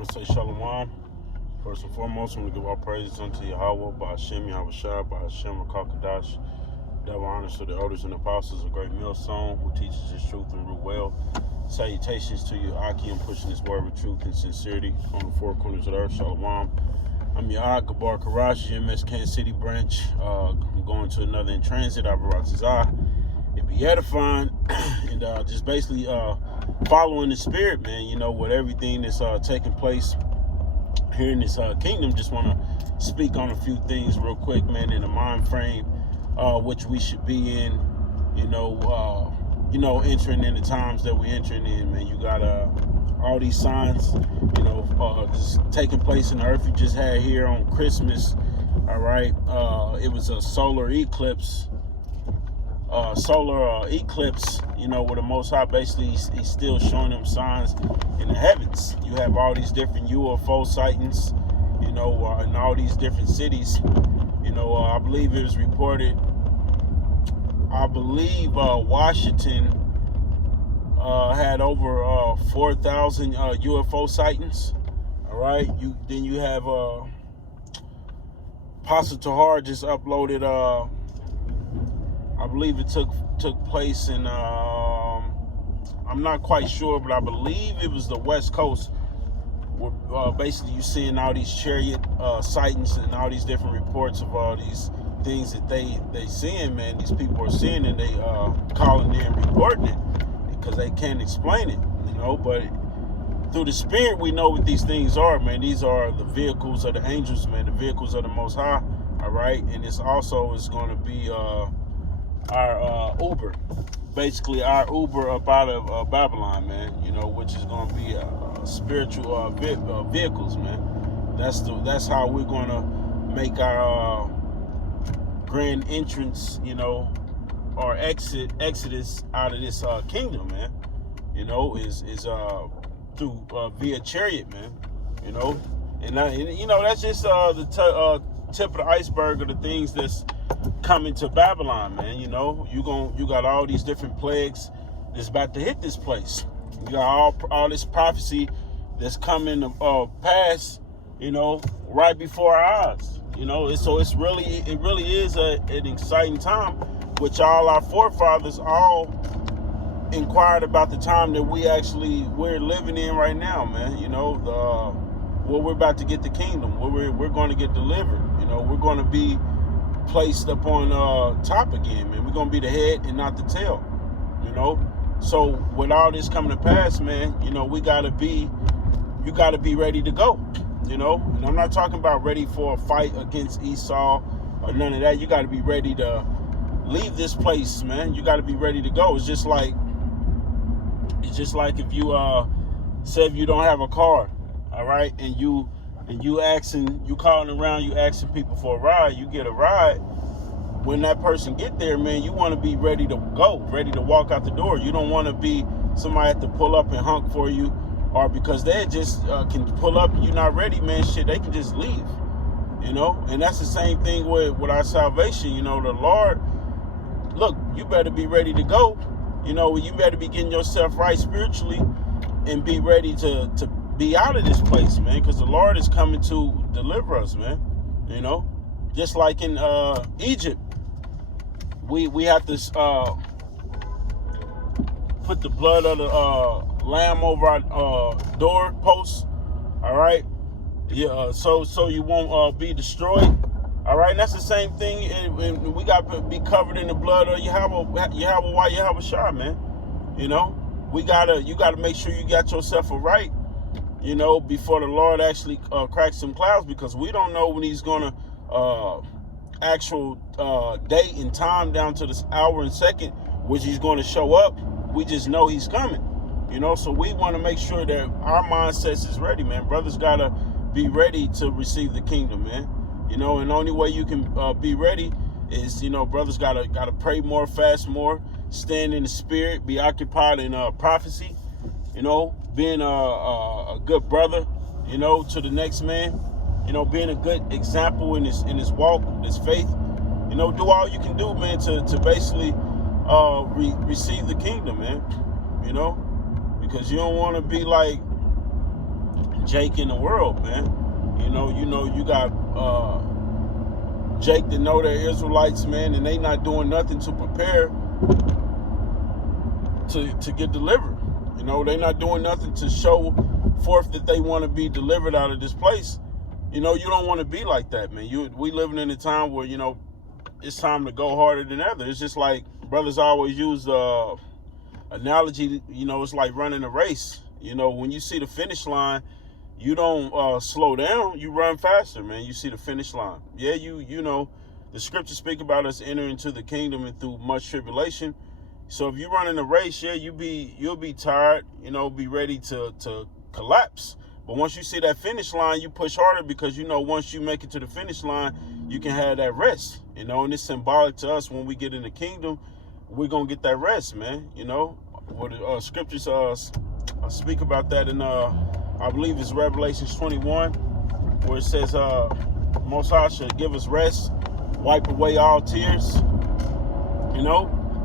want to say Shalom. First and foremost, I want to give all praises unto Yahawah, YAHAWASHI, Rakakadash. Double honors to the elders and apostles, a great millstone who teaches his truth and rule well. Salutations to you, Aki, and pushing his word with truth and sincerity on the four corners of the earth. Shalom. I'm Gabar Karachi, MS Kansas City branch. I'm going to another in transit, Abaratazah. It be edifying and just basically following the spirit, man. You know, with everything that's taking place here in this kingdom. Just want to speak on a few things real quick, man, in the mind frame which we should be in, entering in the times that we're entering in, man. You got all these signs, just taking place in the earth. You just had here on Christmas, all right. It was a solar eclipse, where the Most High basically he's still showing them signs in the heavens. You have all these different UFO sightings, in all these different cities. I believe it was reported. Washington had over 4,000 UFO sightings. All right. Then you have Pastor Tahar just uploaded. I believe it took place in. I'm not quite sure, but I believe it was the West Coast. Where basically you seeing all these chariot sightings and all these different reports of all these things that they seeing, man. These people are seeing, and they calling in and reporting it because they can't explain it, but through the spirit we know what these things are, man. These are the vehicles of the angels, man, the vehicles of the Most High, all right. And it's going to be our Uber, basically our Uber up out of Babylon, man, which is going to be spiritual vehicles, man. That's how we're going to make our grand entrance, or exodus out of this kingdom, man. Is through via chariot, man. And that's just the tip of the iceberg of the things that's coming to Babylon, man. You got all these different plagues that's about to hit this place. You got all this prophecy that's coming to pass, right before our eyes. So it really is an exciting time, which all our forefathers all inquired about the time that we're living in right now, man. Where we're about to get the kingdom, where we're going to get delivered. We're going to be placed up on top again, man. We're going to be the head and not the tail, So with all this coming to pass, man, you got to be ready to go, and I'm not talking about ready for a fight against Esau or none of that. You got to be ready to leave this place, man. You got to be ready to go. It's just like if you say if you don't have a car, all right, and you calling around, you asking people for a ride, you get a ride. When that person get there, man, you want to be ready to go, ready to walk out the door. You don't want to be somebody have to pull up and honk for you, or because they just can pull up and you're not ready, man. Shit, they can just leave, And that's the same thing with our salvation. The Lord, look, you better be ready to go. You better be getting yourself right spiritually and be ready to be out of this place, man, because the Lord is coming to deliver us, man. Just like in Egypt, we have to put the blood of the lamb over our door posts, all right? Yeah, so you won't be destroyed, all right? And that's the same thing, and we got to be covered in the blood of YAHAWASHI, man. You gotta make sure you got yourself right, before the Lord actually cracks some clouds, because we don't know when he's gonna actual date and time down to this hour and second which he's going to show up. We just know he's coming, so we want to make sure that our mindsets is ready, man. Brothers gotta be ready to receive the kingdom, man. And the only way you can be ready is, brothers gotta pray more, fast more, stand in the spirit, be occupied in prophecy, being a good brother, to the next man, being a good example in his walk, his faith, do all you can do, man, to basically receive the kingdom, man, because you don't want to be like Jake in the world, man. You got Jake that know they're Israelites, man, and they not doing nothing to prepare to get delivered. They not doing nothing to show forth that they want to be delivered out of this place. You don't want to be like that, man. We living in a time where, it's time to go harder than ever. It's just like brothers always use the analogy, it's like running a race. When you see the finish line, you don't slow down, you run faster, man. You see the finish line. Yeah, the scriptures speak about us entering into the kingdom and through much tribulation. So if you're running a race, yeah, you'll be tired, be ready to collapse. But once you see that finish line, you push harder because once you make it to the finish line, you can have that rest. And it's symbolic to us when we get in the kingdom, we're gonna get that rest, man. What the scriptures speak about that in I believe it's Revelations 21, where it says Most High should give us rest, wipe away all tears.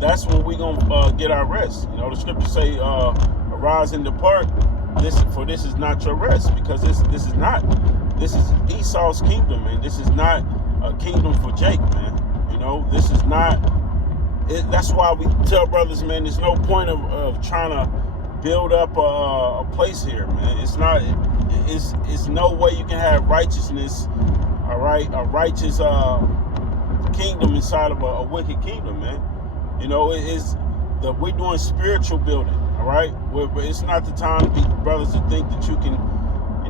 That's when we gonna get our rest. The scriptures say, arise and depart. This is not your rest, because this is Esau's kingdom, man. This is not a kingdom for Jake, man. This is not it. That's why we tell brothers, man, there's no point of trying to build up a place here, man. It's no way you can have righteousness, all right, a righteous kingdom inside of a wicked kingdom, man. We're doing spiritual building, all right? But it's not the time to be brothers to think that you can,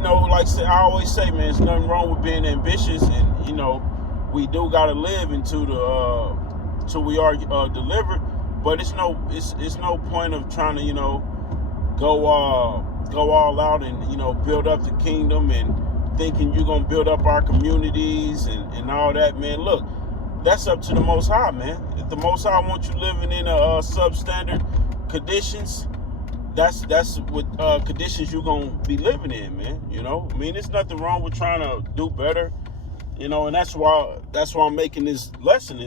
like I always say, man, there's nothing wrong with being ambitious, and we do gotta live till we are delivered. But it's no point of trying to go all out and build up the kingdom and thinking you're gonna build up our communities and all that, man. Look, that's up to the Most High, man. If the Most High wants you living in substandard conditions, that's what conditions you're gonna be living in, man. There's nothing wrong with trying to do better, and that's why I'm making this lesson.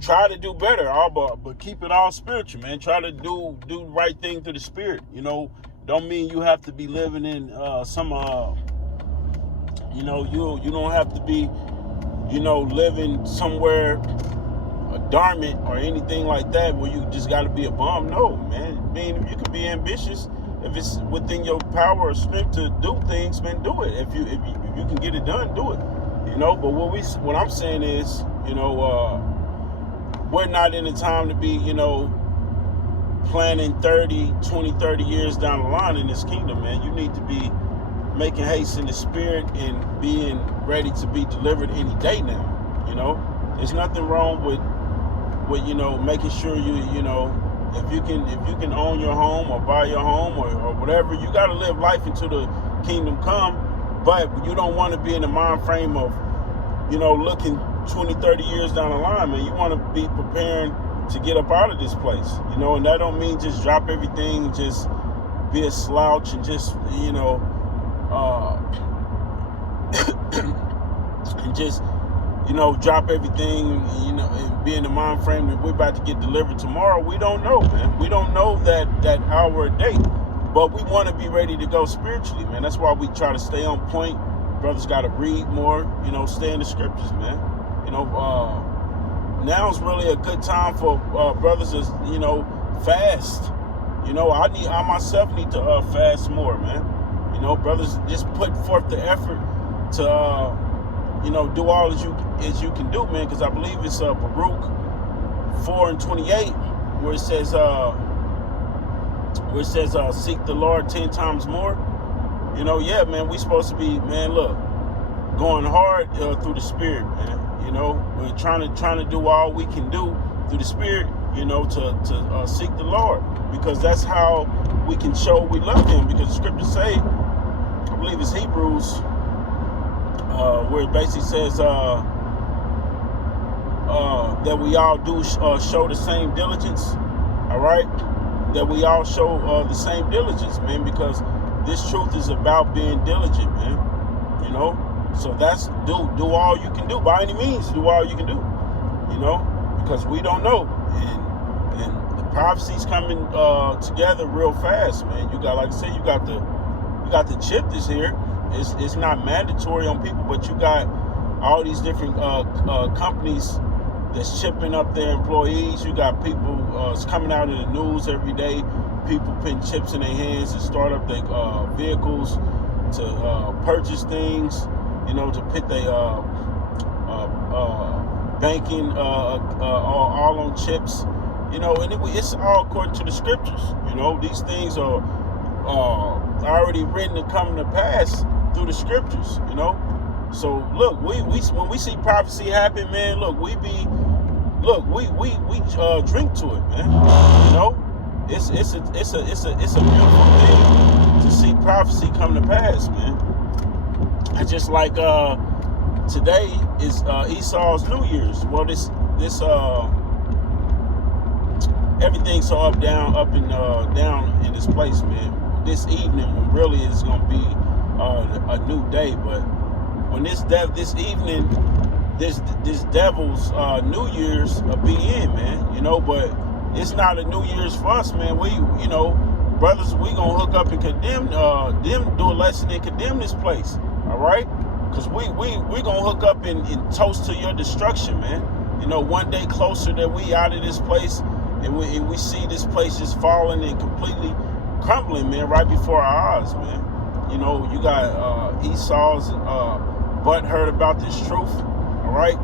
Try to do better, but keep it all spiritual, man. Try to do the right thing through the spirit. Don't mean you have to be living in some you don't have to be living somewhere dormant or anything like that where you just got to be a bum. No, man. You can be ambitious if it's within your power or strength to do things, man. Do it. If you can get it done, do it. But what I'm saying is, we're not in a time to be, planning 30 years down the line in this kingdom, man. You need to be making haste in the spirit and being ready to be delivered any day now. There's nothing wrong with making sure if you can own your home or buy your home or whatever, you got to live life until the kingdom come. But you don't want to be in the mind frame of looking 20-30 years down the line, man. You want to be preparing to get up out of this place, and that don't mean just drop everything and just be a slouch and just and just drop everything, and be in the mind frame that we're about to get delivered tomorrow. We don't know, man. We don't know that hour or date, but we want to be ready to go spiritually, man. That's why we try to stay on point. Brothers got to read more, stay in the scriptures, man. Now's really a good time for brothers to, fast. I myself need to fast more, man. Brothers just put forth the effort to, do all as you can do, man. Because I believe it's Baruch 4:28, where it says, seek the Lord 10 times more. Yeah, man, we supposed to be, man, look, going hard through the spirit, man. We're trying to do all we can do through the spirit, to seek the Lord, because that's how we can show we love him. Because the scriptures say, I believe it's Hebrews, where it basically says that we all do show the same diligence, all right? That we all show the same diligence, man, because this truth is about being diligent, man. So that's do all you can do. By any means, do all you can do. Because we don't know, and the prophecy's coming together real fast, man. You got, like I said, you got You got the chip that's here. It's not mandatory on people, but you got all these different companies that's chipping up their employees. You got people, it's coming out in the news every day, people putting chips in their hands and start up their vehicles to purchase things, to put their banking all on chips, and it's all according to the scriptures. These things are already written and coming to pass through the scriptures. So look, we when we see prophecy happen, man, look, we drink to it, man. It's a beautiful thing to see prophecy come to pass, man. I just like today is Esau's New Year's. Well, this everything's so up and down in this place, man. This evening, when really is gonna be a new day, but when this evening, this devil's New Year's will be in, man. But it's not a New Year's for us, man. We, brothers, we gonna hook up and condemn them, do a lesson and condemn this place, all right? Because we gonna hook up and toast to your destruction, man. One day closer that we out of this place, and we see this place just falling and completely crumbling, man, right before our eyes, man. You got Esau's butt hurt about this truth, all right?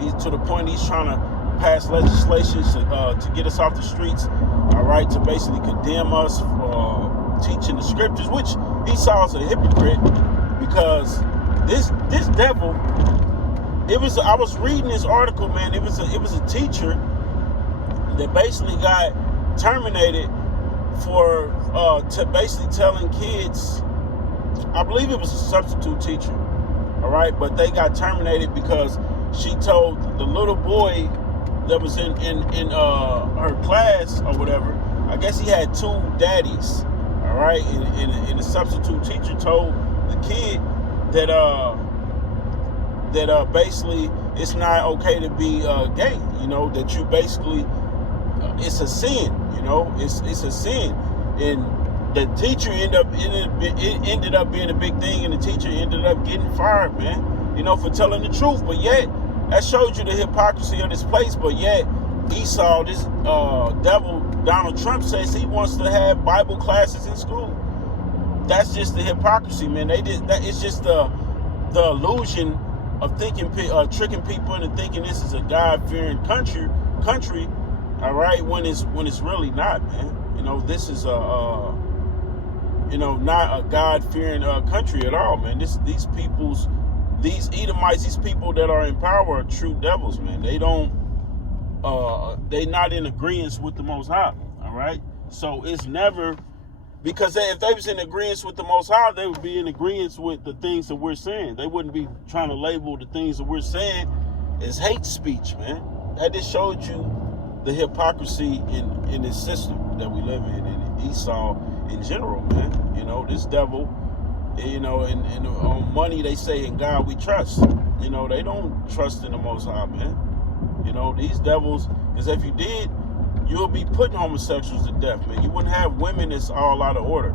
He's to the point he's trying to pass legislation to get us off the streets, all right, to basically condemn us for teaching the scriptures, which Esau's a hypocrite, because this devil, I was reading this article, man. It was a teacher that basically got terminated for to basically telling kids, I believe it was a substitute teacher, all right, but they got terminated because she told the little boy that was in her class or whatever, I guess he had two daddies, all right, and the substitute teacher told the kid that basically it's not okay to be gay, that you basically it's a sin, it's a sin, and the teacher ended up being a big thing, and the teacher ended up getting fired, man, for telling the truth. But yet, that shows you the hypocrisy of this place. But yet, Esau, this devil, Donald Trump, says he wants to have Bible classes in school. That's just the hypocrisy, man. It's just the illusion of thinking, tricking people into thinking this is a God-fearing country, all right, when it's really not, man. This is not a God-fearing country at all, man. These Edomites, these people that are in power are true devils, man. They not in agreement with the Most High, all right? So it's never, because if they was in agreement with the Most High, they would be in agreement with the things that we're saying. They wouldn't be trying to label the things that we're saying as hate speech, man. That just showed you the hypocrisy in this system that we live in, and Esau in general, man. This devil, and on money they say in God we trust. They don't trust in the Most High, man. These devils, because if you did, you'll be putting homosexuals to death, man. You wouldn't have women that's all out of order,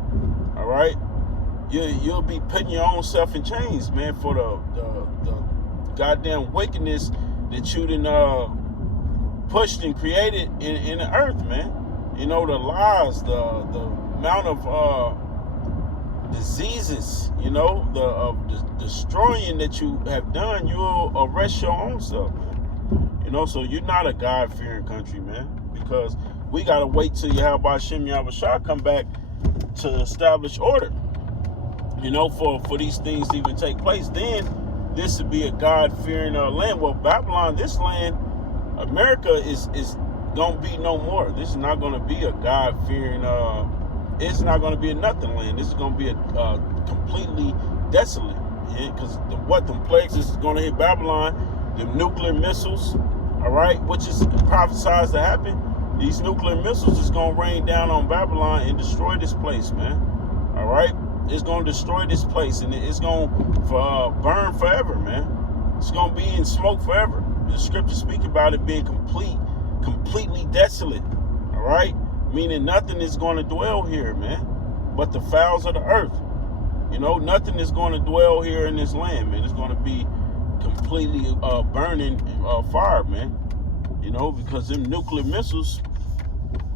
all right? You'll be putting your own self in chains, man, for the goddamn wickedness that you done pushed and created in the earth, man. The lies, the amount of diseases, the destroying that you have done, you'll arrest your own self, man. So you're not a God-fearing country, man, because we got to wait till YAHAWASHI come back to establish order, for these things to even take place. Then this would be a God-fearing land. Well, Babylon, this land, America is going to be no more. This is not going to be a God-fearing, it's not going to be a nothing land. This is going to be a completely desolate, because what them plagues is going to hit Babylon, the nuclear missiles, all right, which is prophesied to happen. These nuclear missiles is going to rain down on Babylon and destroy this place, man, all right? It's going to destroy this place, and it's going to burn forever, man. It's going to be in smoke forever. The scriptures speak about it being completely desolate, all right? Meaning nothing is going to dwell here, man, but the fowls of the earth. You know, nothing is going to dwell here in this land, man. It's going to be completely burning fire, man. You know, because them nuclear missiles,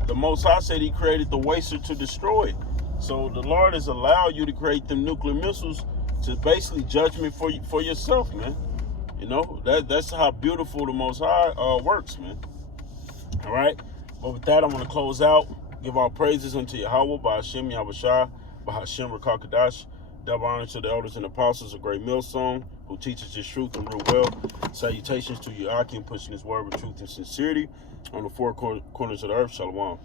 the Most High said he created the waster to destroy it. So the Lord has allowed you to create them nuclear missiles to basically judgment for yourself, man. You know, that's how beautiful the Most High works, man. All right. But with that, I'm going to close out. Give all praises unto Yahawah, by Hashem, YAHAWASHI, by Hashem, Rakakadash. Double honor to the elders and apostles, a great millstone, who teaches his truth and rule well. Salutations to Yahakim, pushing his word with truth and sincerity on the four corners of the earth. Shalom.